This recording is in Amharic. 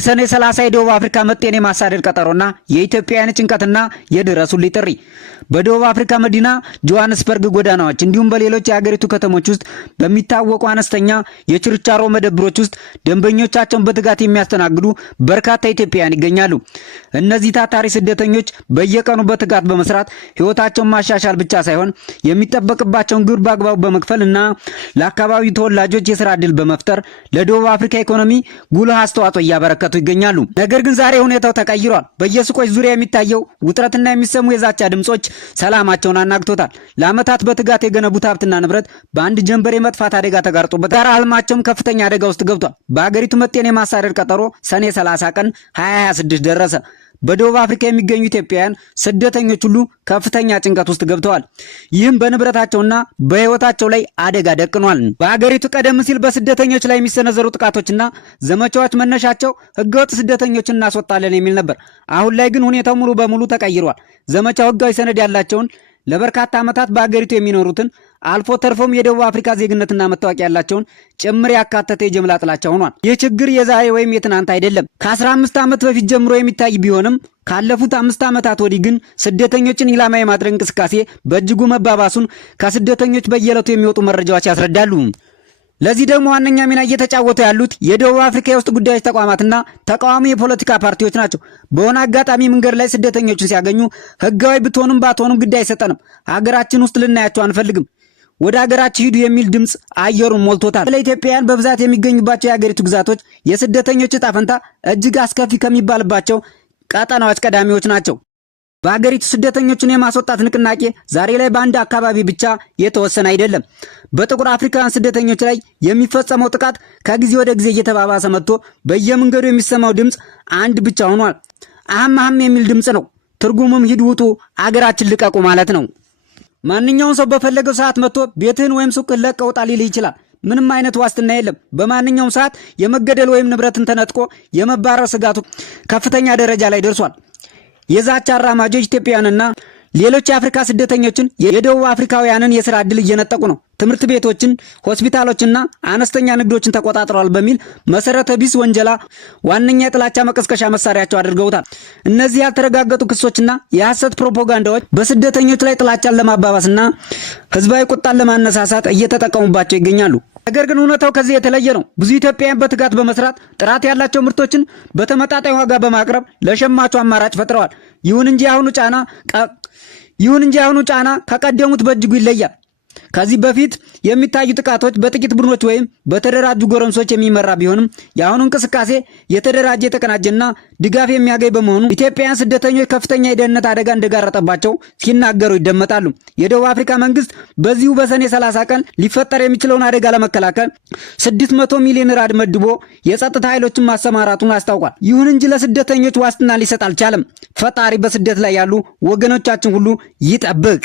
ሰኔ 30 የደቡብ አፍሪካ መጤኔ ማሳደድ ቀጠሮና የኢትዮጵያውያን ጭንቀትና የድረሱልኝ ጥሪ በደቡብ አፍሪካ መዲና ጆሃንስበርግ ጎዳናዎች እንዲሁም በሌሎች የሀገሪቱ ከተሞች ውስጥ በሚታወቁ አነስተኛ የችርቻሮ መደብሮች ውስጥ ደንበኞቻቸውን በትጋት የሚያስተናግዱ በርካታ ኢትዮጵያውያን ይገኛሉ። እነዚህ ታታሪ ስደተኞች በየቀኑ በትጋት በመስራት ህይወታቸውን ማሻሻል ብቻ ሳይሆን የሚጠበቅባቸውን ግብር በአግባቡ በመክፈልና ለአካባቢው ተወላጆች የሥራ ዕድል በመፍጠር ለደቡብ አፍሪካ ኢኮኖሚ ጉልህ አስተዋጽኦ እያበረከቱ ይገኛሉ። ነገር ግን ዛሬ ሁኔታው ተቀይሯል። በየሱቆች ዙሪያ የሚታየው ውጥረትና የሚሰሙ የዛቻ ድምጾች ሰላማቸውን አናግቶታል። ለዓመታት በትጋት የገነቡት ሀብትና ንብረት በአንድ ጀንበር የመጥፋት አደጋ ተጋርጦበት ጋር ህልማቸውም ከፍተኛ አደጋ ውስጥ ገብቷል። በአገሪቱ መጤኔ ማሳደድ ቀጠሮ ሰኔ 30 ቀን 2026 ደረሰ። በደቡብ አፍሪካ የሚገኙ ኢትዮጵያውያን ስደተኞች ሁሉ ከፍተኛ ጭንቀት ውስጥ ገብተዋል። ይህም በንብረታቸውና በህይወታቸው ላይ አደጋ ደቅኗል። በአገሪቱ ቀደም ሲል በስደተኞች ላይ የሚሰነዘሩ ጥቃቶችና ዘመቻዎች መነሻቸው ህገወጥ ስደተኞችን እናስወጣለን የሚል ነበር። አሁን ላይ ግን ሁኔታው ሙሉ በሙሉ ተቀይሯል። ዘመቻው ህጋዊ ሰነድ ያላቸውን ለበርካታ ዓመታት በአገሪቱ የሚኖሩትን አልፎ ተርፎም የደቡብ አፍሪካ ዜግነትና መታወቂያ ያላቸውን ጭምር ያካተተ የጅምላ ጥላቻ ሆኗል። ይህ ችግር የዛሬ ወይም የትናንት አይደለም። ከ15 ዓመት በፊት ጀምሮ የሚታይ ቢሆንም ካለፉት 5 ዓመታት ወዲህ ግን ስደተኞችን ኢላማ የማድረግ እንቅስቃሴ በእጅጉ መባባሱን ከስደተኞች በየዕለቱ የሚወጡ መረጃዎች ያስረዳሉ። ለዚህ ደግሞ ዋነኛ ሚና እየተጫወቱ ያሉት የደቡብ አፍሪካ የውስጥ ጉዳዮች ተቋማትና ተቃዋሚ የፖለቲካ ፓርቲዎች ናቸው። በሆነ አጋጣሚ መንገድ ላይ ስደተኞችን ሲያገኙ ህጋዊ ብትሆኑም ባትሆኑም ግድ አይሰጠንም፣ ሀገራችን ውስጥ ልናያቸው አንፈልግም፣ ወደ ሀገራችን ሂዱ የሚል ድምጽ አየሩን ሞልቶታል። ለኢትዮጵያውያን በብዛት የሚገኙባቸው የሀገሪቱ ግዛቶች የስደተኞች ዕጣ ፈንታ እጅግ አስከፊ ከሚባልባቸው ቀጠናዎች ቀዳሚዎች ናቸው። በአገሪቱ ስደተኞችን የማስወጣት ንቅናቄ ዛሬ ላይ በአንድ አካባቢ ብቻ የተወሰነ አይደለም። በጥቁር አፍሪካውያን ስደተኞች ላይ የሚፈጸመው ጥቃት ከጊዜ ወደ ጊዜ እየተባባሰ መጥቶ በየመንገዱ የሚሰማው ድምጽ አንድ ብቻ ሆኗል። አህም የሚል ድምጽ ነው። ትርጉሙም ሂድ፣ ውጡ፣ አገራችን ልቀቁ ማለት ነው። ማንኛውም ሰው በፈለገው ሰዓት መጥቶ ቤትህን ወይም ሱቅህን ለቀህ ውጣ ሊልህ ይችላል። ምንም አይነት ዋስትና የለም። በማንኛውም ሰዓት የመገደል ወይም ንብረትን ተነጥቆ የመባረር ስጋቱ ከፍተኛ ደረጃ ላይ ደርሷል። የዛቻ አራማጆች ኢትዮጵያውያንና ሌሎች የአፍሪካ ስደተኞችን የደቡብ አፍሪካውያንን የሥራ ዕድል እየነጠቁ ነው። ትምህርት ቤቶችን፣ ሆስፒታሎችና አነስተኛ ንግዶችን ተቆጣጥረዋል በሚል መሰረተ ቢስ ወንጀላ ዋነኛ የጥላቻ መቀስቀሻ መሳሪያቸው አድርገውታል። እነዚህ ያልተረጋገጡ ክሶችና የሐሰት ፕሮፓጋንዳዎች በስደተኞች ላይ ጥላቻን ለማባባስና ህዝባዊ ቁጣን ለማነሳሳት እየተጠቀሙባቸው ይገኛሉ። ነገር ግን እውነታው ከዚህ የተለየ ነው። ብዙ ኢትዮጵያውያን በትጋት በመስራት ጥራት ያላቸው ምርቶችን በተመጣጣኝ ዋጋ በማቅረብ ለሸማቹ አማራጭ ፈጥረዋል። ይሁን እንጂ አሁኑ ጫና ከቀደሙት በእጅጉ ይለያል። ከዚህ በፊት የሚታዩ ጥቃቶች በጥቂት ቡድኖች ወይም በተደራጁ ጎረምሶች የሚመራ ቢሆንም የአሁኑ እንቅስቃሴ የተደራጀ የተቀናጀና ድጋፍ የሚያገኝ በመሆኑ ኢትዮጵያውያን ስደተኞች ከፍተኛ የደህንነት አደጋ እንደጋረጠባቸው ሲናገሩ ይደመጣሉ። የደቡብ አፍሪካ መንግስት በዚሁ በሰኔ 30 ቀን ሊፈጠር የሚችለውን አደጋ ለመከላከል 600 ሚሊዮን ራድ መድቦ የጸጥታ ኃይሎችን ማሰማራቱን አስታውቋል። ይሁን እንጂ ለስደተኞች ዋስትና ሊሰጥ አልቻለም። ፈጣሪ በስደት ላይ ያሉ ወገኖቻችን ሁሉ ይጠብቅ።